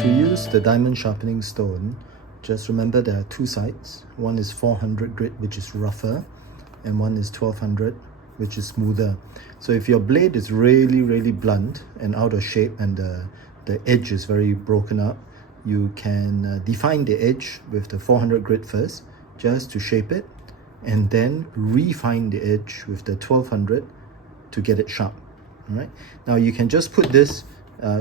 To use the diamond sharpening stone, just remember there are two sides. One is 400 grit, which is rougher, and one is 1200, which is smoother. So if your blade is really blunt and out of shape and the edge is very broken up, you can define the edge with the 400 grit first, just to shape it, and then refine the edge with the 1200 to get it sharp. All right. Now you can just put this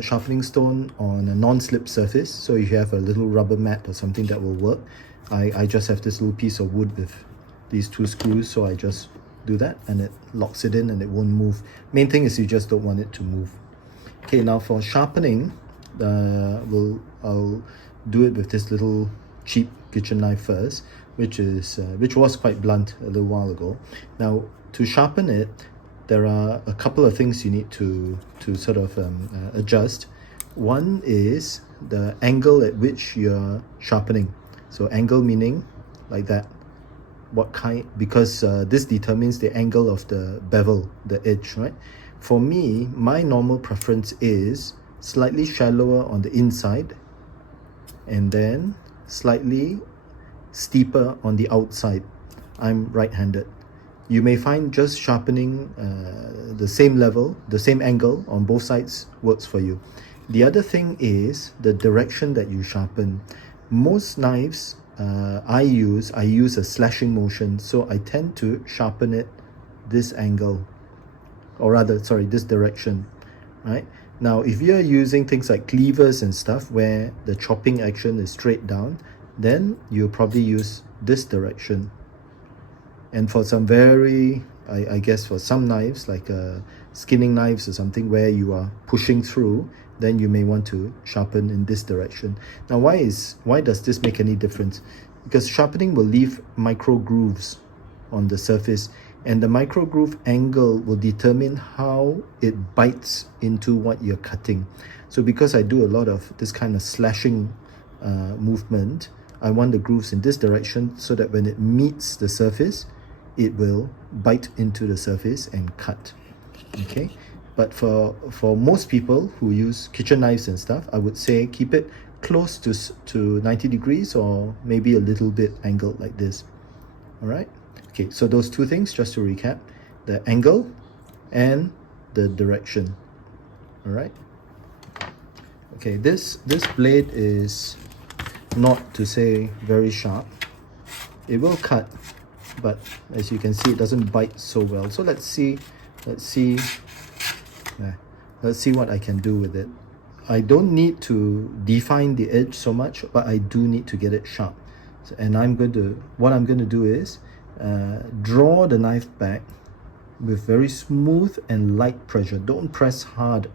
sharpening stone on a non-slip surface. So if you have a little rubber mat or something, that will work. I just have this little piece of wood with these two screws, so I just do that and it locks it in and it won't move. Main thing is you just don't want it to move. Okay, now for sharpening, I'll do it with this little cheap kitchen knife first, which was quite blunt a little while ago. Now to sharpen it, there are a couple of things you need to sort of adjust. One is the angle at which you're sharpening. So angle meaning like that. What kind? Because this determines the angle of the bevel, the edge, right? For me, my normal preference is slightly shallower on the inside and then slightly steeper on the outside. I'm right-handed. You may find just sharpening the same level, the same angle on both sides works for you. The other thing is the direction that you sharpen. Most knives I use a slashing motion, so I tend to sharpen it this angle, or rather, sorry, this direction, right? Now, if you're using things like cleavers and stuff where the chopping action is straight down, then you'll probably use this direction. And for some I guess for some knives, like skinning knives or something where you are pushing through, then you may want to sharpen in this direction. Now, why does this make any difference? Because sharpening will leave micro grooves on the surface, and the micro groove angle will determine how it bites into what you're cutting. So because I do a lot of this kind of slashing movement, I want the grooves in this direction so that when it meets the surface, it will bite into the surface and cut. Okay, but for most people who use kitchen knives and stuff, I would say keep it close to 90 degrees or maybe a little bit angled like this. All right. Okay, so those two things, just to recap, the angle and the direction. All right. Okay, this blade is not to say very sharp. It will cut, but as you can see, it doesn't bite so well. So let's see what I can do with it. I don't need to define the edge so much, but I do need to get it sharp. So, and what I'm going to do is draw the knife back with very smooth and light pressure. Don't press hard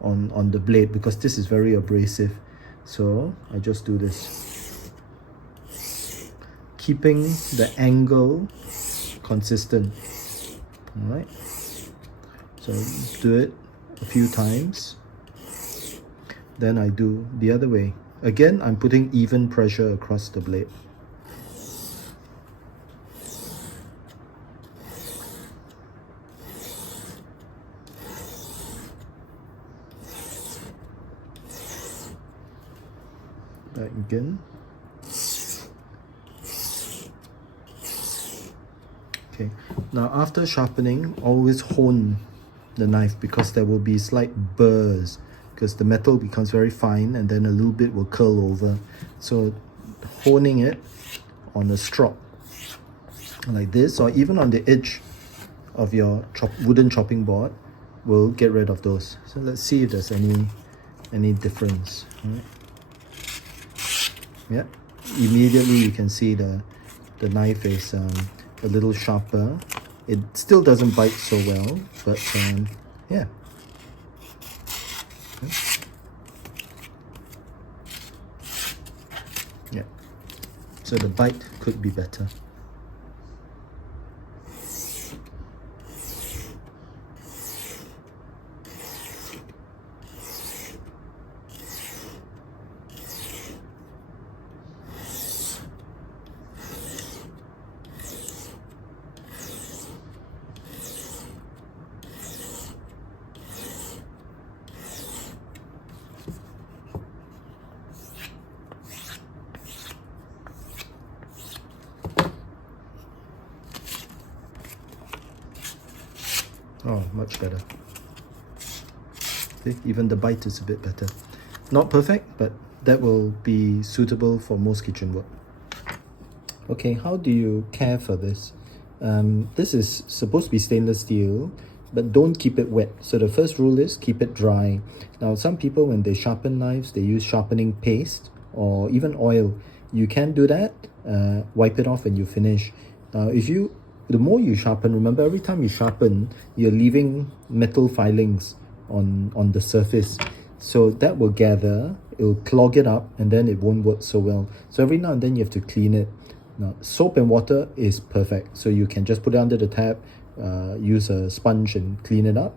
on the blade because this is very abrasive. So I just do this, keeping the angle consistent. All right. So do it a few times. Then I do the other way. Again, I'm putting even pressure across the blade. Back again. Okay, now after sharpening, always hone the knife because there will be slight burrs because the metal becomes very fine and then a little bit will curl over. So honing it on a strop like this, or even on the edge of your wooden chopping board, will get rid of those. So let's see if there's any difference. All right. Yeah, immediately you can see the knife is a little sharper. It still doesn't bite so well, but yeah. Yeah, so the bite could be better. much better. See, even the bite is a bit better. Not perfect, but that will be suitable for most kitchen work. Okay, how do you care for this? This is supposed to be stainless steel, but don't keep it wet. So the first rule is keep it dry. Now some people, when they sharpen knives, they use sharpening paste or even oil. You can do that. Wipe it off when you finish. The more you sharpen, remember, every time you sharpen, you're leaving metal filings on the surface. So that will gather, it will clog it up, and then it won't work so well. So every now and then you have to clean it. Now, soap and water is perfect. So you can just put it under the tap, use a sponge and clean it up.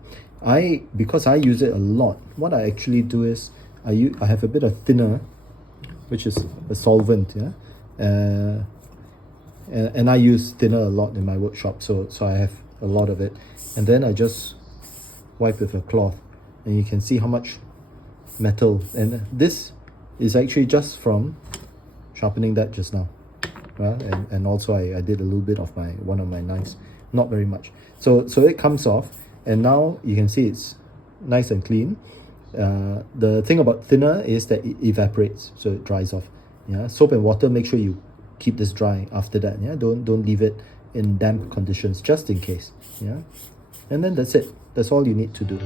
Because I use it a lot, what I actually do is I have a bit of thinner, which is a solvent, yeah. And I use thinner a lot in my workshop, so I have a lot of it. And then I just wipe with a cloth, and you can see how much metal. And this is actually just from sharpening that just now. And also I did a little bit of one of my knives, not very much. So it comes off, and now you can see it's nice and clean. The thing about thinner is that it evaporates, so it dries off. Yeah, soap and water, make sure you keep this dry after that. Yeah, don't leave it in damp conditions, just in case. Yeah, and then that's it. That's all you need to do.